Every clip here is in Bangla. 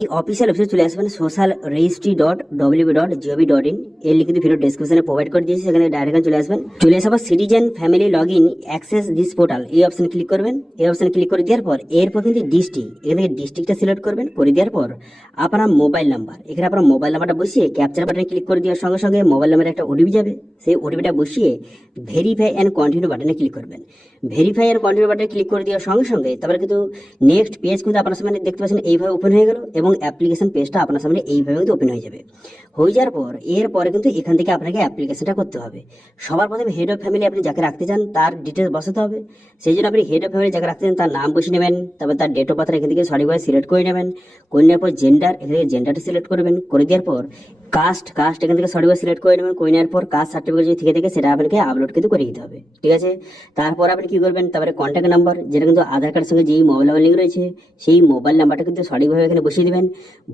এই অফিসিয়াল ওয়েবসাইট চলে আসবেন socialregistry.wb.gov.in এর লিঙ্ক কিন্তু ভিডিও ডেসক্রিপশনে প্রোভাইড করে দিয়েছি, সেখানে ডাইরেক্ট চলে আসবেন। চলে আসার পর citizen family log in access this portal এই অপশনে ক্লিক করবেন। এই অপশনে ক্লিক করে দেওয়ার পর এরপর কিন্তু ডিস্ট্রিক্ট, এখান থেকে ডিস্ট্রিক্টটা সিলেক্ট করবেন। করে দেওয়ার পর আপনার মোবাইল নাম্বার, এখানে আপনার মোবাইল নাম্বারটা বসিয়ে ক্যাপচার বাটনে ক্লিক করে দেওয়ার সঙ্গে সঙ্গে মোবাইল নাম্বারে একটা ওটিপি যাবে। সেই ওটিপিটা বসিয়ে ভেরিফাই অ্যান্ড কন্টিনিউ বাটনে ক্লিক করবেন। ভেরিফাই অ্যান্ড কন্টিনিউ বাটনে ক্লিক করে দেওয়ার সঙ্গে সঙ্গে তারপরে কিন্তু নেক্সট পেজ কিন্তু আপনার সামনে দেখতে পাচ্ছেন এইভাবে ওপেন হয়ে গেল এবং অ্যাপ্লিকেশন পেজটা আপনার সামনে এইভাবে কিন্তু ওপেন হয়ে যাবে। হয়ে যাওয়ার পর এরপরে কিন্তু এখান থেকে আপনাকে অ্যাপ্লিকেশনটা করতে হবে। সবার প্রথমে হেড অফ ফ্যামিলি আপনি যাকে রাখতে চান তার ডিটেলস বসাতে হবে। সেই জন্য আপনি হেড অফ ফ্যামিলি যাকে রাখতে চান তার নাম বসিয়ে নেবেন, তারপর তার ডেট অফ বার্থ এখান থেকে সঠিকভাবে সিলেক্ট করে নেবেন। করে নেওয়ার পর জেন্ডার, এখান থেকে জেন্ডারটা সিলেক্ট করবেন। করে দেওয়ার পর কাস্ট এখান থেকে সঠিকভাবে সিলেক্ট করে নেবেন। করে নেওয়ার পর কাস্ট সার্টিফিকেট যদি থেকে থাকে সেটা আপনাকে আপলোড কিন্তু করে দিতে হবে, ঠিক আছে। তারপর আপনি কি করবেন, তারপরে কন্ট্যাক্ট নাম্বার যেটা কিন্তু আধার কার্ডের সঙ্গে যেই মোবাইল নাম্বার লিঙ্ক রয়েছে সেই মোবাইল নাম্বারটা কিন্তু সঠিকভাবে এখানে বসিয়ে দেবেন।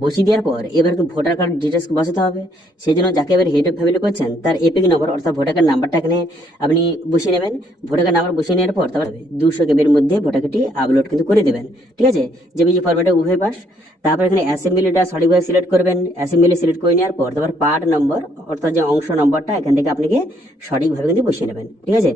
বসিয়ে দেওয়ার পর এবার ভোটার কার্ড ডিটেলস বসাতে হবে। সেই জন্য যাকে এবার হেড অফ ফ্যামিলি করছেন তার এপিক নম্বর অর্থাৎ ভোটার কার্ড নাম্বারটা এখানে আপনি বসিয়ে নেবেন। ভোটার কার্ড নাম্বার বসিয়ে নেওয়ার পর তারপর 200 কেবির মধ্যে ভোটার কার্ডটি আপলোড কিন্তু করে দেবেন, ঠিক আছে। যে ফরম্যাটে উভয় পাস। তারপর এখানে অ্যাসেম্বলিটা সঠিকভাবে সিলেক্ট করবেন। অ্যাসেম্বলি সিলেক্ট করে নেওয়ার পর তারপর পার্ট নম্বর অর্থাৎ যে অংশ নম্বরটা এখান থেকে আপনাকে সঠিকভাবে কিন্তু বসিয়ে নেবেন, ঠিক আছে।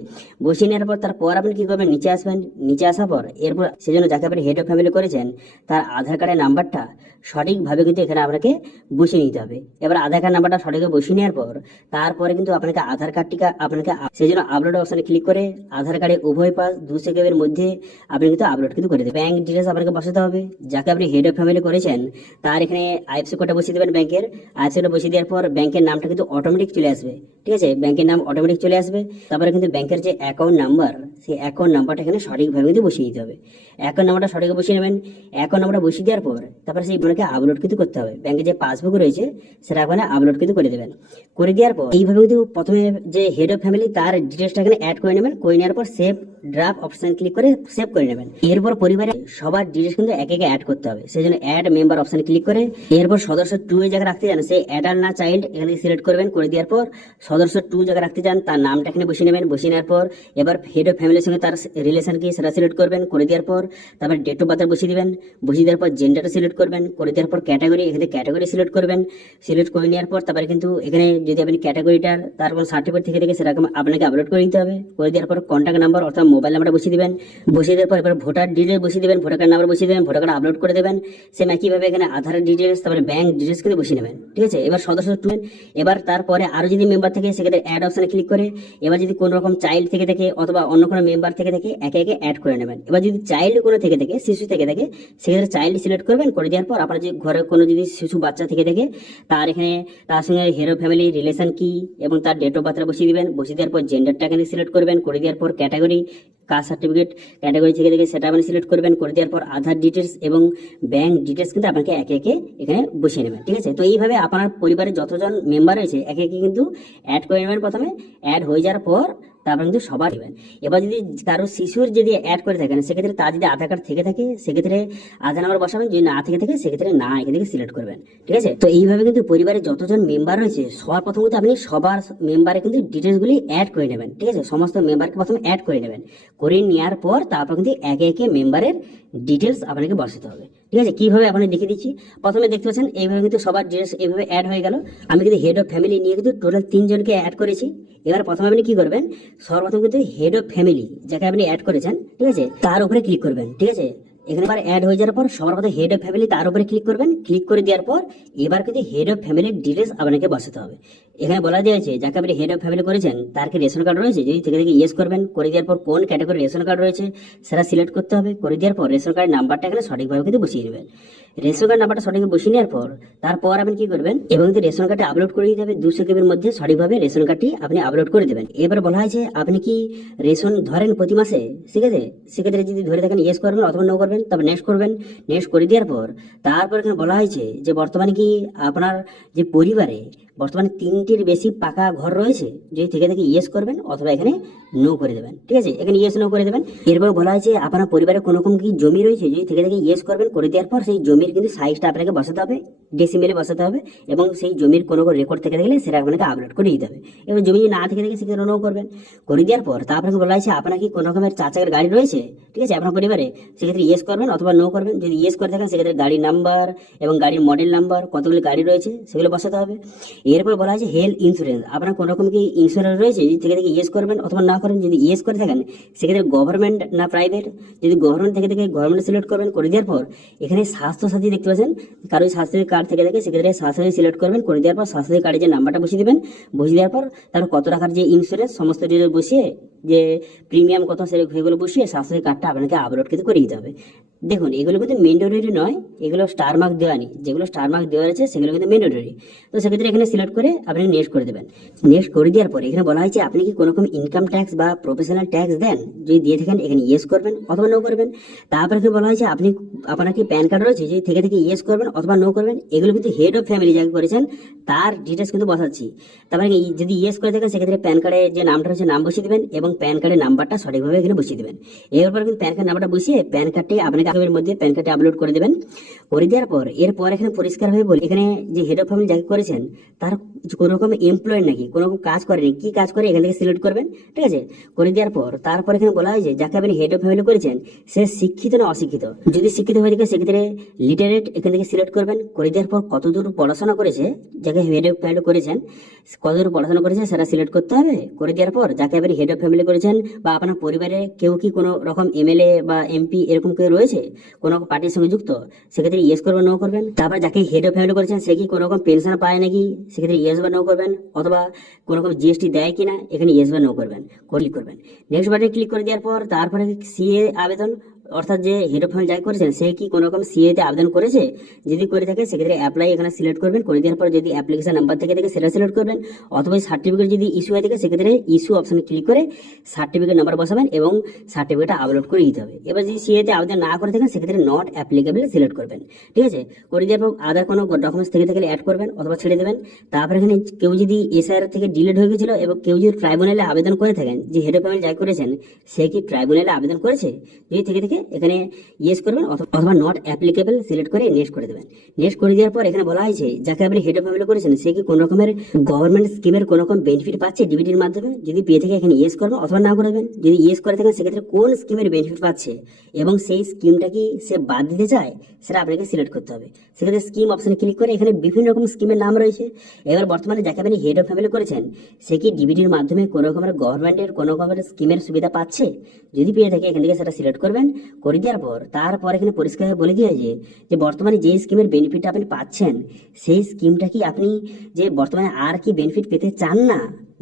বসিয়ে নেওয়ার পর তারপর আপনি কি করবেন, নিচে আসবেন। নিচে আসার পর এরপর সেজন্য যাকে আপনি হেড অফ ফ্যামিলি করেছেন তার আধার কার্ডের নাম্বারটা সঠিকভাবে কিন্তু এখানে আপনাকে বসিয়ে নিতে হবে। এবার আধার কার্ড নাম্বারটা সঠিকভাবে বসিয়ে নেওয়ার পর তারপরে কিন্তু আপনাকে আধার কার্ডটিকে আপনাকে সেজন্য আপলোড অপশনে ক্লিক করে আধার কার্ডের উভয় পাশ 2 সেকেন্ডের মধ্যে আপনি কিন্তু আপলোড কিন্তু করে দেবেন। ব্যাংক ডিটেলস আপনাকে বসাতে হবে। যাকে আপনি হেড অফ ফ্যামিলি করেছেন তার এখানে আইএফএসসি কোডটা বসিয়ে দেবেন ব্যাংকের। আইএফএসসি কোড বসিয়ে দেওয়ার পর ব্যাংকের নামটা কিন্তু অটোমেটিক চলে আসবে, ঠিক আছে। ব্যাংকের নাম অটোমেটিক চলে আসবে। তারপরে কিন্তু ব্যাংকের যে অ্যাকাউন্ট নাম্বার সেই অ্যাকাউন্ট নাম্বারটা এখানে সঠিকভাবে কিন্তু বসিয়ে দিতে হবে। অ্যাকাউন্ট নাম্বারটা সঠিকভাবে বসিয়ে নেবেন। অ্যাকাউন্ট নাম্বারটা বসিয়ে দেওয়ার পর তারপরে সেই ব্যাংকে আপলোড কিন্তু করতে হবে। ব্যাংকে যে পাসবুক রয়েছে সেটা ওখানে আপলোড কিন্তু করে দেবেন। করে দেওয়ার পর এইভাবে কিন্তু প্রথমে যে হেড অফ ফ্যামিলি তার ডিটেলসটা এখানে অ্যাড করে নেবেন। করে নেওয়ার পর সেভ ড্রাফট অপশন ক্লিক করে সেভ করে নেবেন। এরপর পরিবারের সবার ডিটেলস কিন্তু একে একে অ্যাড করতে হবে। সেই জন্য অ্যাড মেম্বার অপশন ক্লিক করে এরপর সদস্য 2 এর জায়গায় রাখতে চান সেই অ্যাডাল্ট না চাইল্ড এখানে সিলেক্ট করবেন। করে দেওয়ার পর সদস্য 2 জায়গায় রাখতে চান তার নামটা এখানে বসিয়ে নেবেন। বসিয়ে নেওয়ার পর এবার হেড অফ ফ্যামিলির সঙ্গে তার রিলেশন কি সেটা সিলেক্ট করবেন। করে দেওয়ার পর তারপর ডেট অফ বার্থ বসিয়ে দিবেন। বসিয়ে দেওয়ার পর জেন্ডারটা সিলেক্ট করবেন। করে দেওয়ার পর ক্যাটাগরি, এখানে ক্যাটাগরি সিলেক্ট করবেন। সিলেক্ট করে নেওয়ার পর তারপরে কিন্তু এখানে যদি আপনি ক্যাটাগরিটার তার কোনো সার্টিফিকেট থেকে থাকে সেরকম আপনাকে আপলোড করে দিতে হবে। করে দেওয়ার পর কন্ট্যাক্ট নাম্বার অর্থাৎ মোবাইল নাম্বারটা বসিয়ে দিবেন। বসিয়ে দেওয়ার পর এবার ভোটার ডিটেলস বসিয়ে দেবেন। ভোটার কার্ড নাম্বার বসিয়ে দেবেন। ভোটার কার্ড আপলোড করে দেবেন। সেম একইভাবে এখানে আধার ডিটেলস তারপরে ব্যাংক ডিটেলস কিন্তু বসিয়ে নেবেন, ঠিক আছে। এবার সদস্য 2 এবার তারপরে আরো যদি মেম্বার থেকে সেক্ষেত্রে অ্যাড অপশনে ক্লিক করে এবার যদি কোনো রকম চাইল্ড থেকে থাকে অথবা অন্য কোনো মেম্বার থেকে থাকে একে একে অ্যাড করে নেবেন। এবার যদি চাইল্ড কোনো থেকে থাকে শিশু থেকে থাকে সেক্ষেত্রে চাইল্ড সিলেক্ট করবেন। করে দেওয়ার পর আপনার যে ঘরে কোনো যদি শিশু বাচ্চা থেকে থাকে তার এখানে তার সঙ্গে হেড অফ ফ্যামিলি রিলেশন কি এবং তার ডেট অফ বার্থটা বসিয়ে দিবেন। বসিয়ে দেওয়ার পর জেন্ডারটা এখানে সিলেক্ট করবেন। করে দেওয়ার পর ক্যাটাগরি কাস্ট সার্টিফিকেট ক্যাটাগরি থেকে থেকে সেটা আপনি সিলেক্ট করবেন। করে দেওয়ার পর আধার ডিটেলস এবং ব্যাংক ডিটেলস কিন্তু আপনাকে একে একে এখানে বসিয়ে নেবেন, ঠিক আছে। তো এইভাবে আপনার পরিবারের যতজন মেম্বার রয়েছে একে একে কিন্তু অ্যাড করে নেবেন। প্রথমে অ্যাড হয়ে যাওয়ার পর তারপর কিন্তু সবার দেবেন। এবার যদি কারো শিশুর যদি অ্যাড করে থাকেন সেক্ষেত্রে তার যদি আধার কার্ড থেকে থাকে সেক্ষেত্রে আধার নাম্বার বসাবেন। যদি না থেকে থাকে সেক্ষেত্রে না এখান থেকে সিলেক্ট করবেন, ঠিক আছে। তো এইভাবে কিন্তু পরিবারের যতজন মেম্বার রয়েছে সবার প্রথম কিন্তু আপনি সবার মেম্বারে কিন্তু ডিটেলসগুলি অ্যাড করে নেবেন, ঠিক আছে। সমস্ত মেম্বারকে প্রথমে অ্যাড করে নেবেন। করে নেওয়ার পর তারপর কিন্তু একে একে মেম্বারের ডিটেলস আপনাকে বসাতে হবে, ঠিক আছে। কিভাবে আপনাকে দেখিয়ে দিচ্ছি। প্রথমে দেখতে পাচ্ছেন এইভাবে কিন্তু সবার ডিটেলস এইভাবে অ্যাড হয়ে গেল। আমি কিন্তু হেড অফ ফ্যামিলি নিয়ে কিন্তু টোটাল 3 জনকে অ্যাড করেছি। এবার প্রথমে আপনি কি করবেন, সর্বপ্রথম কিন্তু হেড অফ ফ্যামিলি যাকে আপনি অ্যাড করেছেন, ঠিক আছে, তার উপরে ক্লিক করবেন, ঠিক আছে। এখানে এবার অ্যাড হয়ে যাওয়ার পর সবার প্রথমে হেড অফ ফ্যামিলি তার উপরে ক্লিক করবেন। ক্লিক করে দেওয়ার পর এবার কিন্তু হেড অফ ফ্যামিলির ডিটেলস আপনাকে বসাতে হবে। এখানে বলা হয়েছে যাকে আপনি হেড অফ ফ্যামিলি করেছেন তার কি রেশন কার্ড রয়েছে, যদি থেকে থেকে ইয়েস করবেন। করে দেওয়ার পর কোন ক্যাটাগরি রেশন কার্ড রয়েছে সেটা সিলেক্ট করতে হবে। করে দেওয়ার পর রেশন কার্ডের নাম্বারটা এখানে সঠিকভাবে কিন্তু বসিয়ে দেবেন। রেশন কার্ড নাম্বারটা সঠিকভাবে বসিয়ে নেওয়ার পর তারপর আপনি কি করবেন এবং রেশন কার্ডটা আপলোড করে দিতে হবে। 2 সেকেন্ডের মধ্যে সঠিকভাবে রেশন কার্ডটি আপনি আপলোড করে দেবেন। এবার বলা হয়েছে আপনি কি রেশন ধরেন প্রতি মাসে, ঠিক আছে। সেক্ষেত্রে যদি ধরে থাকেন ইয়েস করবেন অথবা নো করবেন। তারপর নেক্সট করবেন। নেক্সট করে দেওয়ার পর তারপর এখানে বলা হয়েছে যে বর্তমানে কি আপনার যে পরিবারে বর্তমানে 3টির বেশি পাকা ঘর রয়েছে, যদি থেকে থেকে ইয়েস করবেন অথবা এখানে নো করে দেবেন, ঠিক আছে। এখানে ইয়েস নো করে দেবেন। এরপর বলা হয়েছে আপনার পরিবারে কোনো রকম কি জমি রয়েছে, যদি থেকে থেকে ইয়েস করবেন। করে দেওয়ার পর সেই জমির কিন্তু সাইজটা আপনাকে বসাতে হবে। ডেসিমেলে বসাতে হবে এবং সেই জমির কোনো রেকর্ড থেকে থাকলে সেটা আপনাকে আপলোড করে দিতে হবে। এবার জমি যদি না থেকে থাকে সেক্ষেত্রে নো করবেন। করে দেওয়ার পর তারপরে বলা হয়েছে আপনার কি কোনো রকমের 4 চাকার গাড়ি রয়েছে, ঠিক আছে, আপনার পরিবারে, সেক্ষেত্রে ইয়েস করবেন অথবা নো করবেন। যদি ইয়েস করে থাকেন সেক্ষেত্রে গাড়ির নাম্বার এবং গাড়ির মডেল নাম্বার, কতগুলি গাড়ি রয়েছে সেগুলো বসাতে হবে। এরপর বলা হয়েছে হেলথ ইন্স্যুরেন্স, আপনার কোনো রকম কি ইন্স্যুরেন্স রয়েছে, যদি থেকে থেকে ইয়েস করবেন অথবা না করেন। যদি ইয়েস করে থাকেন সেক্ষেত্রে গভর্নমেন্ট না প্রাইভেট, যদি গভর্নমেন্ট থেকে থেকে গভর্নমেন্ট সিলেক্ট করবেন। করে দেওয়ার পর এখানে স্বাস্থ্যসাথী দেখতে পাচ্ছেন, কারো স্বাস্থ্যসাথী কার্ড থেকে থাকে সেক্ষেত্রে স্বাস্থ্যসাথী সিলেক্ট করবেন। করে দেওয়ার পর স্বাস্থ্যসাথী কার্ডে যে নাম্বারটা বসিয়ে দেবেন, বসিয়ে দেওয়ার পর তারপর কত টাকার যে ইন্স্যুরেন্স সমস্ত ডিটেল বসিয়ে, যে প্রিমিয়াম কত সেগুলো বসিয়ে স্বাস্থ্যসাথী কার্ডটা আপনাকে আপলোড কিন্তু করে দিতে হবে। দেখুন এগুলো কিন্তু ম্যান্ডেটরি নয়, এগুলো স্টার মার্ক দেওয়া নেই, যেগুলো স্টার মার্ক দেওয়া আছে সেগুলো কিন্তু ম্যান্ডেটরি। তো সেক্ষেত্রে এখানে সিলেক্ট করে আপনি নেক্সট করে দেবেন। নেক্সট করে দেওয়ার পরে এখানে বলা হয়েছে আপনি কি কোনো রকম ইনকাম ট্যাক্স বা প্রফেশনাল ট্যাক্স দেন, যদি দিয়ে থাকেন এখানে ইয়েস করবেন অথবা নো করবেন। তারপরে এখানে বলা হয়েছে আপনি আপনার কি প্যান কার্ড রয়েছে, যদি থেকে থেকে ইয়েস করবেন অথবা নো করবেন। এগুলো কিন্তু হেড অফ ফ্যামিলি যাকে করেছেন তার ডিটেলস কিন্তু বসাচ্ছি। তারপরে যদি ইয়েস করে থাকেন সেক্ষেত্রে প্যান কার্ডে যে নামটা রয়েছে নাম বসিয়ে দেবেন এবং প্যান কার্ডের নাম্বারটা সঠিকভাবে এখানে বসিয়ে দেবেন। এরপর কিন্তু প্যান কার্ড নাম্বারটা বসিয়ে প্যান কার্ডটি আপনাকে আগের মধ্যে প্যান কার্ডে আপলোড করে দেবেন। করে দেওয়ার পর এরপর এখানে পরিষ্কারভাবে বলি এখানে যে হেড অফ ফ্যামিলি যাকে করেছেন তার কোনো রকম এমপ্লয় নাকি কোনো রকম কাজ করেনি, কি কাজ করে এখান থেকে সিলেক্ট করবেন, ঠিক আছে। করে দেওয়ার পর তারপর এখানে বলা হয় যে যাকে আপনি হেড অফ ফ্যামিলি করেছেন সে শিক্ষিত না অশিক্ষিত, যদি শিক্ষিত হয়ে থাকে সেক্ষেত্রে লিটারেট এখান থেকে সিলেক্ট করবেন। করে দেওয়ার পর কতদূর পড়াশোনা করেছে, যাকে হেড অফ ফ্যামিলি করেছেন কতদূর পড়াশোনা করেছে সেটা সিলেক্ট করতে হবে। করে দেওয়ার পর যাকে আপনি হেড অফ ফ্যামিলি করেছেন বা আপনার পরিবারে কেউ কি কোনো রকম এমএলএ বা এমপি এরকম কেউ রয়েছে কোনো পার্টির সঙ্গে যুক্ত, সেক্ষেত্রে ইয়েস করবেন নো করবেন। তারপর যাকে হেড অফ ফ্যামিলি করেছেন সে কি কোনো রকম পেনশন পায় নাকি, সেক্ষেত্রে ইয়েস বা নো করবেন। অথবা কোনো রকম জিএসটি দেয় কিনা, এখানে ইয়েস বা নো করবেন, ক্লিক করবেন। নেক্সট বাটনে ক্লিক করে দেওয়ার পর তারপরে সিএ আবেদন, অর্থাৎ যে হেড অফ ফ্যামিলি যাই করেছেন সে কি কোনো রকম সিএ তে আবেদন করেছে, যদি করে থাকে সেক্ষেত্রে অ্যাপ্লাই এখানে সিলেক্ট করবেন। করে দেওয়ার পর যদি অ্যাপ্লিকেশন নাম্বার থেকে থাকে সেটা সিলেক্ট করবেন। অথবা সার্টিফিকেট যদি ইস্যু হয়ে থাকে সেক্ষেত্রে ইস্যু অপশনে ক্লিক করে সার্টিফিকেট নাম্বার বসাবেন এবং সার্টিফিকেটটা আপলোড করে দিতে হবে। এবার যদি সিএ তে আবেদন না করে থাকেন সেক্ষেত্রে নট অ্যাপ্লিকেবল সিলেক্ট করবেন, ঠিক আছে। করে দেওয়ার পর আদার কোনো ডকুমেন্টস থেকে থাকলে অ্যাড করবেন অথবা ছেড়ে দেবেন। তারপরে এখানে কেউ যদি এসআইআর থেকে ডিলেট হয়ে গেছিল এবং কেউ যদি ট্রাইব্যুনালে আবেদন করে থাকেন, যে হেড অফ ফ্যামিলি যাই করেছেন সে কি ট্রাইব্যুনালে আবেদন করেছে, যদি থেকে থেকে এখানে ইয়েস করবেন অথবা নট অ্যাপ্লিকেবল সিলেক্ট করে নেক্সট করে দেবেন। নেক্সট করে দেওয়ার পর এখানে বলা হয়েছে যাকে আপনি হেড অফ ফ্যামিলি করেছেন সে কি কোন রকমের গভর্নমেন্ট স্কিমের কোন রকম বেনিফিট পাচ্ছে ডিবিটির মাধ্যমে, যদি পেয়ে থাকে এখানে ইয়েস করবেন অথবা না করে দেবেন। যদি ইয়েস করে থাকেন সেক্ষেত্রে কোন স্কিমের বেনিফিট পাচ্ছে এবং সেই স্কিমটা কি সে বাদ দিতে চায় সেটা আপনাকে সিলেক্ট করতে হবে। সেক্ষেত্রে স্কিম অপশনে ক্লিক করে এখানে বিভিন্ন রকম স্কিমের নাম রয়েছে। এবার বর্তমানে যাকে আপনি হেড অফ ফ্যামিলি করেছেন সে কি ডিবিটির মাধ্যমে কোন রকমের গভর্নমেন্টের কোন রকমের স্কিমের সুবিধা পাচ্ছে, যদি পেয়ে থাকে এখান থেকে সেটা সিলেক্ট করবেন। করে দেওয়ার পর তারপর এখানে পরিষ্কার বলে দেওয়া যে বর্তমানে যে স্কিমের বেনিফিটটা আপনি পাচ্ছেন সেই স্কিমটা কি আপনি যে বর্তমানে আর কি বেনিফিট পেতে চান না,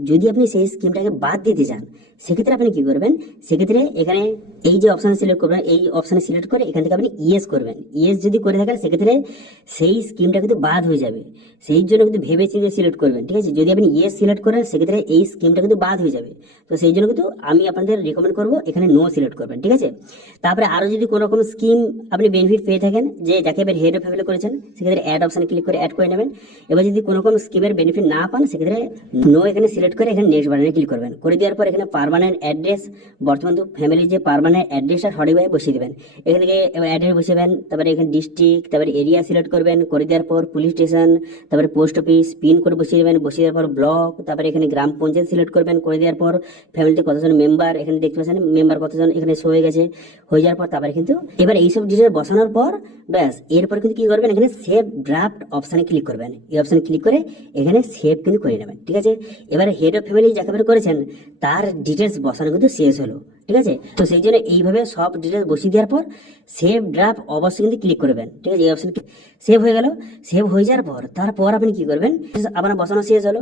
যদি আপনি সেই স্কিমটাকে বাদ দিতে চান সেক্ষেত্রে আপনি কি করবেন, সেক্ষেত্রে এখানে এই যে অপশন সিলেক্ট করবেন এই অপশনে সিলেক্ট করে এখান থেকে আপনি ইয়েস করবেন। ইয়েস যদি করে থাকেন সেক্ষেত্রে সেই স্কিমটা কিন্তু বাদ হয়ে যাবে, সেই জন্য কিন্তু ভেবে চিন্তে সিলেক্ট করবেন, ঠিক আছে। যদি আপনি ইয়েস সিলেক্ট করেন সেক্ষেত্রে এই স্কিমটা কিন্তু বাদ হয়ে যাবে, তো সেই জন্য কিন্তু আমি আপনাদের রেকমেন্ড করবো এখানে নো সিলেক্ট করবেন, ঠিক আছে। তারপরে আরো যদি কোনো রকম স্কিম আপনি বেনিফিট পেয়ে থাকেন যে যাকে আপনি হেড অফ ফ্যামিলি করেছেন সেক্ষেত্রে অ্যাড অপশনে ক্লিক করে অ্যাড করে নেবেন। এবার যদি কোনো রকম স্কিমের বেনিফিট না পান সেক্ষেত্রে নো এখানে সিলেক্ট করে এখানে নেক্সট বাটনে ক্লিক করবেন। করে দেওয়ার পর এখানে পার্মানেন্ট অ্যাড্রেস, বর্তমান তো ফ্যামিলির যে পার্মানেন্ট অ্যাড্রেসটা সঠিকভাবে বসিয়ে দেবেন। এখান থেকে এবার অ্যাড্রেস বসাবেন, তারপরে এখানে ডিস্ট্রিক্ট, তারপরে এরিয়া সিলেক্ট করবেন। করে দেওয়ার পর পুলিশ স্টেশন, তারপরে পোস্ট অফিস, পিন কোড বসিয়ে দেবেন। বসিয়ে দেওয়ার পর ব্লক, তারপরে এখানে গ্রাম পঞ্চায়েত সিলেক্ট করবেন। করে দেওয়ার পর ফ্যামিলিতে কতজন মেম্বার, এখানে দেখতে পাচ্ছেন মেম্বার কতজন এখানে শো হয়ে গেছে। হয়ে যাওয়ার পর তারপরে কিন্তু এবার এইসব ডিটেল বসানোর পর ব্যাস এরপর কিন্তু কি করবেন, এখানে সেভ ড্রাফট অপশনে ক্লিক করবেন। এই অপশনে ক্লিক করে এখানে সেভ কিন্তু করে নেবেন, ঠিক আছে। এবারে হেড অফ ফ্যামিলি যাকে আপনি করেছেন তার ডিটেলস বসানো কিন্তু শেষ হলো, ঠিক আছে। তো সেই জন্য এইভাবে সব ডিটেলস বসিয়ে দেওয়ার পর সেভ ড্রাফট অবশ্যই কিন্তু ক্লিক করবেন, ঠিক আছে। এই অপশন সেভ হয়ে গেল। সেভ হয়ে যাওয়ার পর তারপর আপনি কি করবেন, আপনার বসানো শেষ হলো।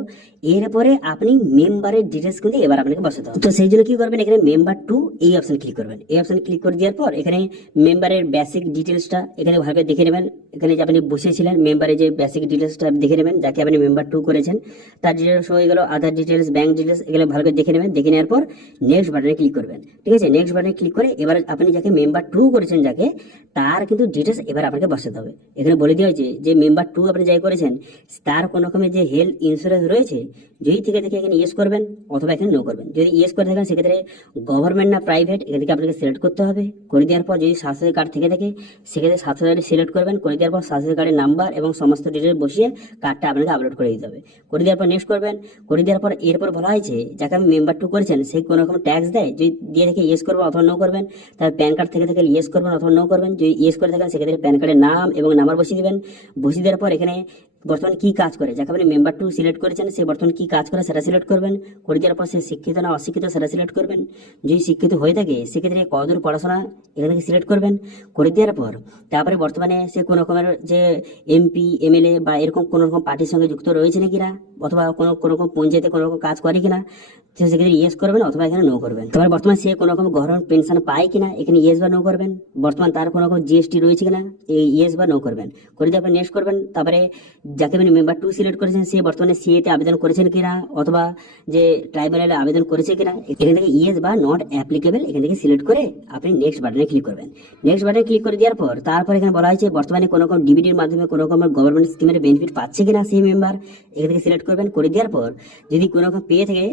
এরপরে আপনি মেম্বারের ডিটেলস কিন্তু এবার আপনাকে বসাতে হবে। তো সেই জন্য কি করবেন, এখানে মেম্বার টু এই অপশন ক্লিক করবেন। এই অপশন ক্লিক করে দেওয়ার পর এখানে মেম্বারের বেসিক ডিটেলসটা এখানে ভালো করে দেখে নেবেন। এখানে যে আপনি বসেছিলেন মেম্বারের যে বেসিক ডিটেলসটা দেখে নেবেন, যাকে আপনি মেম্বার টু করেছেন তার ডিটেলস হয়ে গেল, আধার ডিটেলস, ব্যাংক ডিটেলস, এগুলো ভালো করে দেখে নেবেন। দেখে নেওয়ার পর নেক্সট বাটনে ক্লিক করবেন, ঠিক আছে। নেক্সট বাটনে ক্লিক করে এবার আপনি যাকে মেম্বার টু করেছেন যাকে তার কিন্তু ডিটেলস এবার আপনাকে বসাতে হবে। এখানে বলে বলে দেওয়া হয়েছে যে মেম্বার 2 আপনি যাই করেছেন তার কোনো রকমের যে হেলথ ইন্স্যুরেন্স রয়েছে যদি থেকে থেকে এখানে ইয়েস করবেন অথবা এখানে নো করবেন। যদি ইয়েস করে থাকেন সেক্ষেত্রে গভর্নমেন্ট না প্রাইভেট এখান থেকে আপনাকে সিলেক্ট করতে হবে। করে দেওয়ার পর যদি স্বাস্থ্য কার্ড থেকে থাকে সেক্ষেত্রে স্বাস্থ্য কার্ড সিলেক্ট করবেন। করে দেওয়ার পর স্বাস্থ্য কার্ডের নাম্বার এবং সমস্ত ডিটেলস বসিয়ে কার্ডটা আপনাকে আপলোড করে দিতে হবে। করে দেওয়ার পর নেক্সট করবেন। করে দেওয়ার পর এরপর বলা হয়েছে যাকে আমি মেম্বার 2 করেছেন সে কোনো রকম ট্যাক্স দেয় যদি দিয়ে থেকে ইয়েস করবেন অথবা নো করবেন। তার প্যান কার্ড থেকে থেকে ইয়েস করবেন অথবা নো করবেন। যদি ইয়েস করে থাকেন সেক্ষেত্রে প্যান কার্ডের নাম এবং নাম্বার বসিয়ে দিবেন। বসিয়ে দেওয়ার পর এখানে বর্তমানে কি কাজ করে যাকে আপনি মেম্বার 2 সিলেক্ট করেছেন সে বর্তমানে কি কাজ করে সেটা সিলেক্ট করবেন। করে দেওয়ার পর সে শিক্ষিত না অশিক্ষিত সেটা সিলেক্ট করবেন। যদি শিক্ষিত হয়ে থাকে সেক্ষেত্রে কতদূর পড়াশোনা এখান থেকে সিলেক্ট করবেন। করে দেওয়ার পর তারপরে বর্তমানে সে কোনো রকমের যে এমপি এমএলএ বা এরকম কোনো রকম পার্টির সঙ্গে যুক্ত রয়েছে নাকি না অথবা কোনো রকম পঞ্চায়েতে কোনো রকম কাজ করে কিনা সেক্ষেত্রে ইয়েস করবেন অথবা এখানে নো করবেন। তারপরে বর্তমানে সে কোনো রকম গভর্নমেন্ট পেনশন পায় কিনা এখানে ইয়েস বা নো করবেন। বর্তমান তার কোনো রকম জিএসটি রয়েছে কিনা এই ইয়েস বা নো করবেন। করে দিয়ে আপনি নেক্সট করবেন। তারপরে যাকে আপনি মেম্বার 2 সিলেক্ট করেছেন সে বর্তমানে সিএতে আবেদন করেছেন কিনা অথবা যে ট্রাইব্যুনালে আবেদন করেছে কিনা এখান থেকে ইয়েস বা নট অ্যাপ্লিকেবল এখান থেকে সিলেক্ট করে আপনি নেক্সট বাটনে ক্লিক করবেন। নেক্সট বাটনে ক্লিক করে দেওয়ার পর তারপর এখানে বলা হয়েছে বর্তমানে কোনো রকম ডিবিডির মাধ্যমে কোনো রকম গভর্নমেন্ট স্কিমের বেনিফিট পাচ্ছে কিনা সেই মেম্বার এখান থেকে সিলেক্ট করবেন। করে দেওয়ার পর যদি কোনো রকম পেয়ে থাকে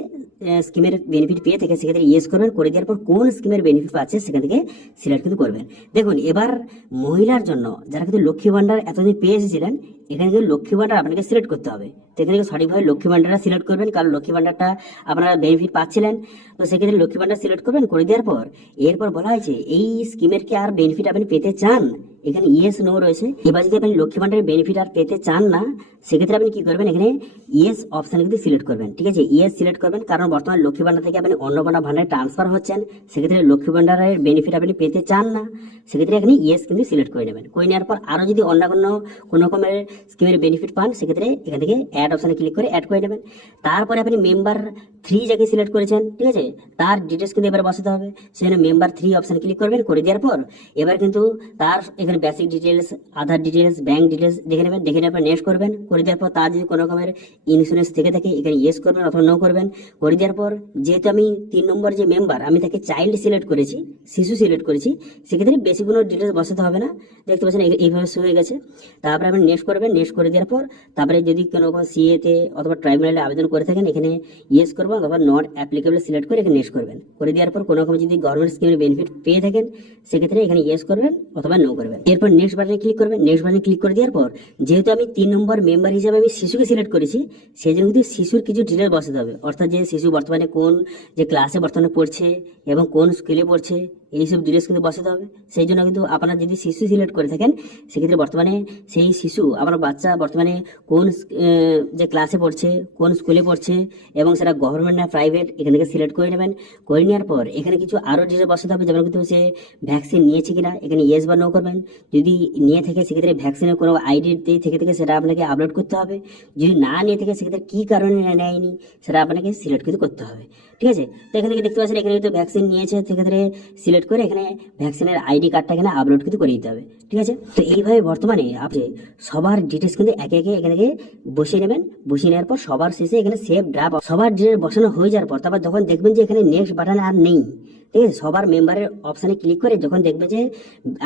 স্কিমের বেনিফিট পেয়ে থাকে সেক্ষেত্রে ইয়েস করবেন। করে দেওয়ার পর কোন স্কিমের বেনিফিট পাচ্ছে সেখান থেকে সিলেক্ট কিন্তু করবেন। দেখুন এবার মহিলার জন্য যারা কিন্তু লক্ষ্মী ভান্ডার এতদিন পেয়ে এসেছিলেন এখানে কিন্তু লক্ষ্মী ভান্ডার আপনাকে সিলেক্ট করতে হবে। তো এখানে সঠিকভাবে লক্ষ্মী ভান্ডারটা সিলেক্ট করবেন কারণ লক্ষ্মী ভান্ডারটা আপনারা বেনিফিট পাচ্ছিলেন। তো সেক্ষেত্রে লক্ষ্মী ভান্ডার সিলেক্ট করবেন। করে দেওয়ার পর এরপর বলা হয়েছে এই স্কিমের কি আর বেনিফিট আপনি পেতে চান এখানে ইয়েস নো রয়েছে। এবার যদি আপনি লক্ষ্মী ভান্ডারের বেনিফিট আর পেতে চান না সেক্ষেত্রে আপনি কি করবেন এখানে ইয়েস অপশন কিন্তু সিলেক্ট করবেন। ঠিক আছে ইয়েস সিলেক্ট করবেন কারণ বর্তমানে লক্ষ্মী ভান্ডার থেকে আপনি অন্য কোনো ভান্ডারে ট্রান্সফার হচ্ছেন সেক্ষেত্রে লক্ষ্মী ভান্ডারের বেনিফিট আপনি পেতে চান না সেক্ষেত্রে এখানে ইয়েস কিন্তু সিলেক্ট করে নেবেন। করে নেওয়ার পর আরও যদি অন্য কোনো রকমের স্কিমের বেনিফিট পান সেক্ষেত্রে এখান থেকে অ্যাড অপশনে ক্লিক করে অ্যাড করে নেবেন। তারপরে আপনি মেম্বার 3 যাকে সিলেক্ট করেছেন ঠিক আছে তার ডিটেলস কিন্তু এবার বসাতে হবে। সেখানে মেম্বার 3 অপশনে ক্লিক করবেন। করে দেওয়ার পর এবার কিন্তু তার এখানে বেসিক ডিটেলস আধার ডিটেলস ব্যাংক ডিটেলস দেখে নেবেন। দেখে নেওয়ার পর নেক্সট করবেন। করে দেওয়ার পর তার যদি কোনো রকমের ইন্স্যুরেন্স থেকে থাকে এখানে ইয়েস করবেন অথবা নো করবেন। করে দেওয়ার পর যেহেতু আমি 3 নম্বর যে মেম্বার আমি তাকে চাইল্ড সিলেক্ট করেছি শিশু সিলেক্ট করেছি সেক্ষেত্রে বেশি কোনো ডিটেলস বসাতে হবে না। দেখতে পাচ্ছেন এইভাবে শুরু হয়ে গেছে। তারপরে আপনি নেক্সট করবেন। নেক্সট করে দেওয়ার পর তারপরে যদি কোনো সিএতে অথবা ট্রাইব্যুনালে আবেদন করে থাকেন এখানে ইয়েস করবেন অথবা নট অ্যাপ্লিকেবল সিলেক্ট করে এখানে নেক্সট করবেন। করে দেওয়ার পর কোনো রকম যদি গভর্নমেন্ট স্কিমের বেনিফিট পেয়ে থাকেন সেক্ষেত্রে এখানে ইয়েস করবেন অথবা নো করবেন। এরপর নেক্সট বাটনে ক্লিক করবেন। নেক্সট বাটনে ক্লিক করে দেওয়ার পর যেহেতু আমি 3 নম্বর মেম্বার হিসেবে আমি শিশুকে সিলেক্ট করেছি সেই জন্য কিন্তু শিশুর কিছু ডিটেল বসাতে হবে অর্থাৎ যে শিশু বর্তমানে কোন যে ক্লাসে বর্তমানে পড়ছে এবং কোন স্কুলে পড়ছে এইসব ডিটেলস কিন্তু বসাতে হবে। সেই জন্য কিন্তু আপনারা যদি শিশু সিলেক্ট করে থাকেন সেক্ষেত্রে বর্তমানে সেই শিশু আপনার বাচ্চা বর্তমানে কোন যে ক্লাসে পড়ছে কোন স্কুলে পড়ছে এবং সেটা গভর্নমেন্ট না প্রাইভেট এখান থেকে সিলেক্ট করে নেবেন। করে নেওয়ার পর এখানে কিছু আরও ডিটেল বসাতে হবে যেমন কিন্তু সে ভ্যাকসিন নিয়েছে কিনা এখানে ইয়েস বা নো করবেন। যদি নিয়ে থাকে সেক্ষেত্রে ভ্যাকসিনের কোনো আইডি থেকে সেটা আপনাকে আপলোড করতে হবে। যদি না নিয়ে থাকে সেক্ষেত্রে কী কারণে নেয়নি সেটা আপনাকে সিলেক্ট কিন্তু করতে হবে। ঠিক আছে তো এখান থেকে দেখতে পাচ্ছেন এখানে কিন্তু ভ্যাকসিন নিয়েছে সেক্ষেত্রে সিলেক্ট করে এখানে ভ্যাকসিনের আইডি কার্ডটা এখানে আপলোড কিন্তু করে দিতে হবে। ঠিক আছে তো এইভাবে বর্তমানে আপনি সবার ডিটেলস কিন্তু একে একে এখানে বসিয়ে নেবেন। বসিয়ে নেওয়ার পর সবার শেষে এখানে সেভ ড্রাফট সবার ডিটেলস বসানো হয়ে যাওয়ার পর তারপর যখন দেখবেন যে এখানে নেক্সট বাটন আর নেই ঠিক আছে সবার মেম্বারের অপশানে ক্লিক করে যখন দেখবেন যে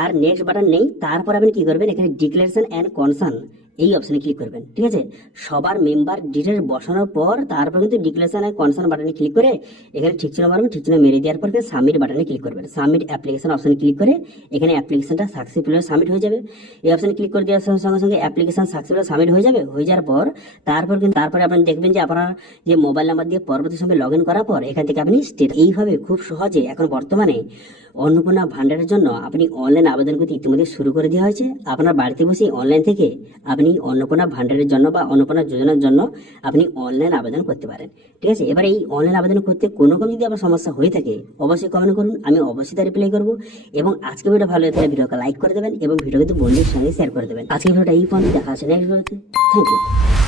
আর নেক্সট বাটন নেই তারপর আপনি কি করবেন এখানে ডিক্লারেশন অ্যান্ড কনসার্ন এই অপশানে ক্লিক করবেন। ঠিক আছে সবার মেম্বার ডিটেলস বসানোর পর তারপর কিন্তু ডিক্লারেশন অ্যান্ড কনসার্ন বাটনে ক্লিক করে এখানে ঠিক চিহ্ন মারবেন। ঠিক চিহ্ন মেরে দেওয়ার পর সাবমিট বাটনে ক্লিক করবেন। সাবমিট অ্যাপ্লিকেশন অপশানে ক্লিক করে এখানে অ্যাপ্লিকেশনটা সাকসেসফুল সাবমিট হয়ে যাবে। এই অপশানে ক্লিক করে দেওয়ার সঙ্গে সঙ্গে অ্যাপ্লিকেশন সাকসেসফুল সাবমিট হয়ে যাবে। হয়ে যাওয়ার পর তারপরে আপনি দেখবেন যে আপনার যে মোবাইল নাম্বার দিয়ে পরবর্তী সময় লগ ইন করার পর এখান থেকে আপনি এইভাবে খুব সহজে এখন বর্তমানে অন্নপূর্ণা ভান্ডারের জন্য আপনি অনলাইন আবেদন করতে ইতিমধ্যে শুরু করে দেওয়া হয়েছে। আপনার বাড়িতে বসে অনলাইন থেকে আপনি অন্নপূর্ণা ভান্ডারের জন্য বা অন্নপূর্ণা যোজনার জন্য আপনি অনলাইন আবেদন করতে পারেন। ঠিক আছে এবার এই অনলাইন আবেদন করতে কোনো রকম যদি আপনার সমস্যা হয়ে থাকে অবশ্যই কমেন্ট করুন। আমি অবশ্যই তার রিপ্লাই করবো এবং আজকে ভিডিও ভালো লাগে তাহলে ভিডিওকে লাইক করে দেবেন এবং ভিডিও কিন্তু বন্ধুদের সঙ্গে শেয়ার করে দেবেন। আজকে ভিডিওটা এই পর্যন্ত দেখা আছে নেক্সট ভিডিওতে। Thank you.